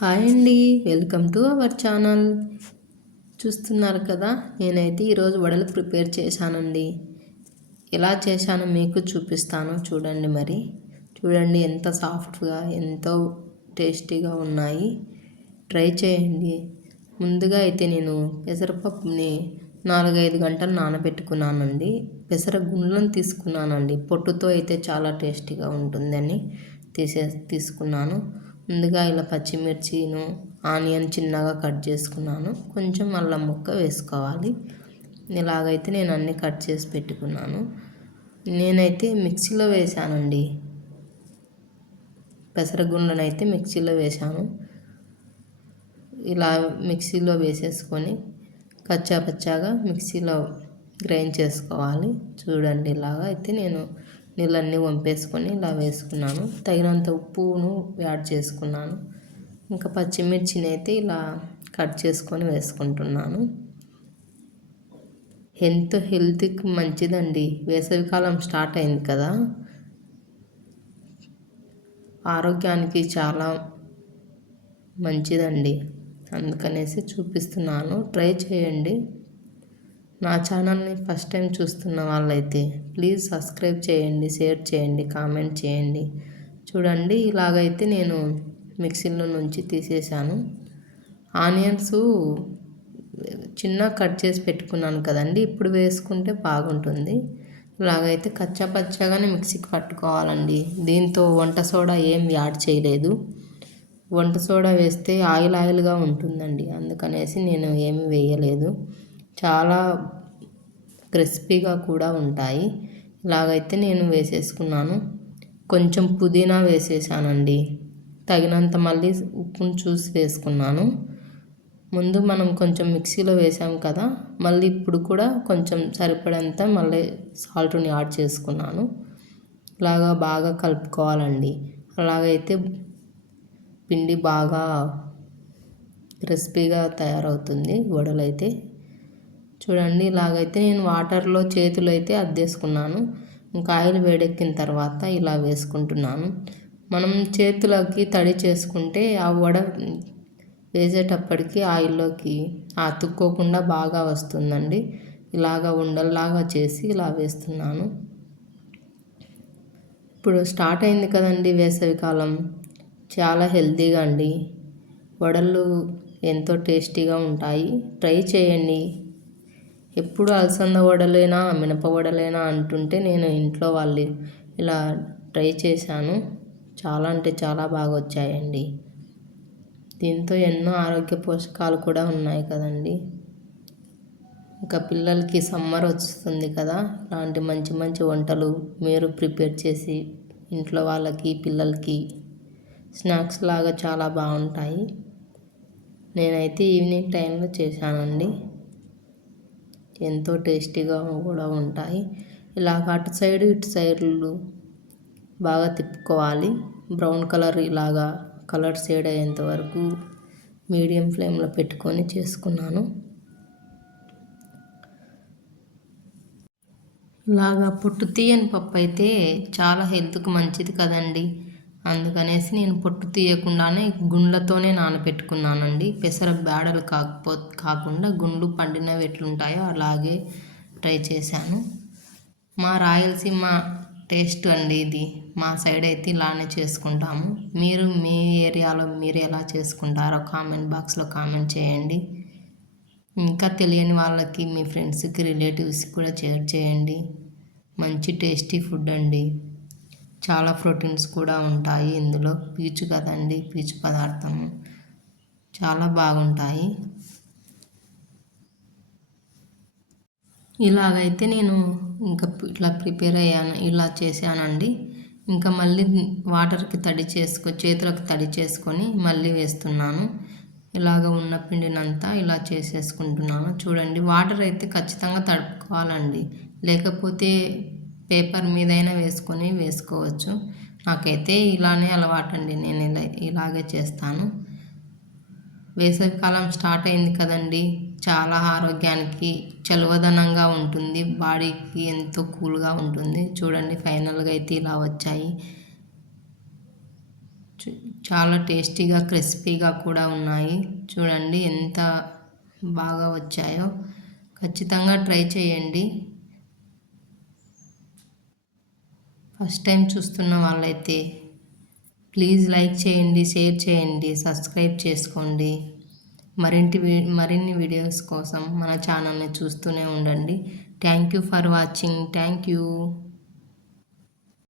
Hi అండి. Welcome to our channel. చూస్తున్నారు కదా నేనైతే ఈరోజు వడలు ప్రిపేర్ చేశానండి. ఎలా చేశానో మీకు చూపిస్తాను. చూడండి మరి. చూడండి ఎంత సాఫ్ట్గా ఎంతో టేస్టీగా ఉన్నాయి. ట్రై చేయండి. ముందుగా అయితే నేను పెసరపప్పుని నాలుగైదు గంటలు నానబెట్టుకున్నానండి. పెసర గుండ్లను తీసుకున్నానండి. పొట్టుతో అయితే చాలా టేస్టీగా ఉంటుందని తీసే తీసుకున్నాను. ముందుగా ఇలా పచ్చిమిర్చిను ఆనియన్ చిన్నగా కట్ చేసుకున్నాను. కొంచెం అల్లం ముక్క వేసుకోవాలి. ఇలాగైతే నేను అన్నీ కట్ చేసి పెట్టుకున్నాను. నేనైతే మిక్సీలో వేసానండి పెసరగుండనైతే మిక్సీలో వేసాను ఇలా మిక్సీలో వేసేసుకొని కచ్చా పచ్చాగా మిక్సీలో గ్రైండ్ చేసుకోవాలి. చూడండి ఇలాగా అయితే నేను నీళ్ళన్నీ వంపేసుకొని ఇలా వేసుకున్నాను. తగినంత ఉప్పును యాడ్ చేసుకున్నాను. ఇంకా పచ్చిమిర్చిని అయితే ఇలా కట్ చేసుకొని వేసుకుంటున్నాను. ఎంత హెల్త్కి మంచిదండి. వేసవికాలం స్టార్ట్ అయింది కదా. ఆరోగ్యానికి చాలా మంచిదండి. అందుకనేసి చూపిస్తున్నాను. ట్రై చేయండి. నా ఛానల్ని ఫస్ట్ టైం చూస్తున్న వాళ్ళైతే ప్లీజ్ సబ్స్క్రైబ్ చేయండి షేర్ చేయండి కామెంట్ చేయండి. చూడండి ఇలాగైతే నేను మిక్సీలో నుంచి తీసేసాను ఆనియన్స్ చిన్న కట్ చేసి పెట్టుకున్నాను కదండి ఇప్పుడు వేసుకుంటే బాగుంటుంది. ఇలాగైతే కచ్చా పచ్చాగానే మిక్సీకి పట్టుకోవాలండి. దీంతో వంట సోడా ఏం యాడ్ చేయలేదు. వంట సోడా వేస్తే ఆయిల్ ఆయిల్గా ఉంటుందండి అందుకనేసి నేను ఏమి వేయలేదు. చాలా క్రిస్పీగా కూడా ఉంటాయి. ఇలాగైతే నేను వేసేసుకున్నాను. కొంచెం పుదీనా వేసేసానండి. తగినంత మళ్ళీ ఉప్పును చూసి వేసుకున్నాను. ముందు మనం కొంచెం మిక్సీలో వేసాం కదా మళ్ళీ ఇప్పుడు కూడా కొంచెం సరిపడంత మళ్ళీ సాల్ట్ని యాడ్ చేసుకున్నాను. ఇలాగా బాగా కలుపుకోవాలండి. అలాగైతే పిండి బాగా క్రిస్పీగా తయారవుతుంది. వడలైతే చూడండి ఇలాగైతే నేను వాటర్లో చేతులు అయితే అద్దేసుకున్నాను. ఇంకా ఆయిల్ వేడెక్కిన తర్వాత ఇలా వేసుకుంటున్నాను. మనం చేతులకి తడి చేసుకుంటే ఆ వడ వేసేటప్పటికి ఆయిల్లోకి అతుక్కోకుండా బాగా వస్తుందండి. ఇలాగ ఉండల్లాగా చేసి ఇలా వేస్తున్నాను. ఇప్పుడు స్టార్ట్ అయింది కదండి వేసవికాలం చాలా హెల్తీగా అండి. వడలు ఎంతో టేస్టీగా ఉంటాయి. ట్రై చేయండి. ఎప్పుడు అలసంద వడలేనా మినప వడలేనా అంటుంటే నేను ఇంట్లో వాళ్ళు ఇలా ట్రై చేశాను. చాలా అంటే చాలా బాగా వచ్చాయండి దీంతో ఎన్నో ఆరోగ్య పోషకాలు కూడా ఉన్నాయి కదండి. ఇంకా పిల్లలకి సమ్మర్ వస్తుంది కదా ఇలాంటి మంచి మంచి వంటలు మీరు ప్రిపేర్ చేసి ఇంట్లో వాళ్ళకి పిల్లలకి స్నాక్స్ లాగా చాలా బాగుంటాయి. నేనైతే ఈవినింగ్ టైంలో చేశానండి. ఎంతో టేస్టీగా కూడా ఉంటాయి. ఇలాగ అటు సైడ్ ఇటు సైడ్లు బాగా తిప్పుకోవాలి. బ్రౌన్ కలర్ ఇలాగా కలర్ షేడ్ అయ్యేంత వరకు మీడియం ఫ్లేమ్లో పెట్టుకొని చేసుకున్నాను. ఇలాగా పొట్టు తీయని పప్పు అయితే చాలా హెల్త్కు మంచిది కదండి. అందుకనేసి నేను పొట్టు తీయకుండానే గుండ్లతోనే నానబెట్టుకున్నానండి పెసర బేడలు కాకపో కాకుండా గుండ్లు పండినవి ఎట్లుంటాయో అలాగే ట్రై చేశాను. మా రాయలసీమ టేస్ట్ అండి ఇది. మా సైడ్ అయితే ఇలానే చేసుకుంటాము. మీరు మీ ఏరియాలో మీరు ఎలా చేసుకుంటారో కామెంట్ బాక్స్లో కామెంట్ చేయండి. ఇంకా తెలియని వాళ్ళకి మీ ఫ్రెండ్స్కి రిలేటివ్స్కి కూడా షేర్ చేయండి. మంచి టేస్టీ ఫుడ్ అండి. చాలా ప్రోటీన్స్ కూడా ఉంటాయి ఇందులో. పీచు కదండి పీచు పదార్థం. చాలా బాగుంటాయి. ఇలాగైతే నేను ఇంకా ఇట్లా ప్రిపేర్ అయ్యాను. ఇలా చేశానండి. ఇంకా మళ్ళీ వాటర్కి తడి చేసుకో చేతులకు తడి చేసుకొని మళ్ళీ వేస్తున్నాను. ఇలాగ ఉన్న పిండినంతా ఇలా చేసేసుకుంటున్నాను. చూడండి వాటర్ అయితే ఖచ్చితంగా తడుపుకోవాలండి. లేకపోతే పేపర్ మీదైనా వేసుకొని వేసుకోవచ్చు. నాకైతే ఇలానే అలవాటండి. నేను ఇలా ఇలాగే చేస్తాను. వేసవికాలం స్టార్ట్ అయింది కదండి. చాలా ఆరోగ్యానికి చలువదనంగా ఉంటుంది. బాడీకి ఎంతో కూల్గా ఉంటుంది. చూడండి ఫైనల్గా అయితే ఇలా వచ్చాయి. చాలా టేస్టీగా క్రిస్పీగా కూడా ఉన్నాయి. చూడండి ఎంత బాగా వచ్చాయో. ఖచ్చితంగా ట్రై చేయండి. ఫస్ట్ టైం చూస్తున్న వాళ్ళైతే ప్లీజ్ లైక్ చేయండి షేర్ చేయండి సబ్స్క్రైబ్ చేసుకోండి. మరింటి వీ మరిన్ని వీడియోస్ కోసం మన ఛానల్ని చూస్తూనే ఉండండి. Thank you for watching thank you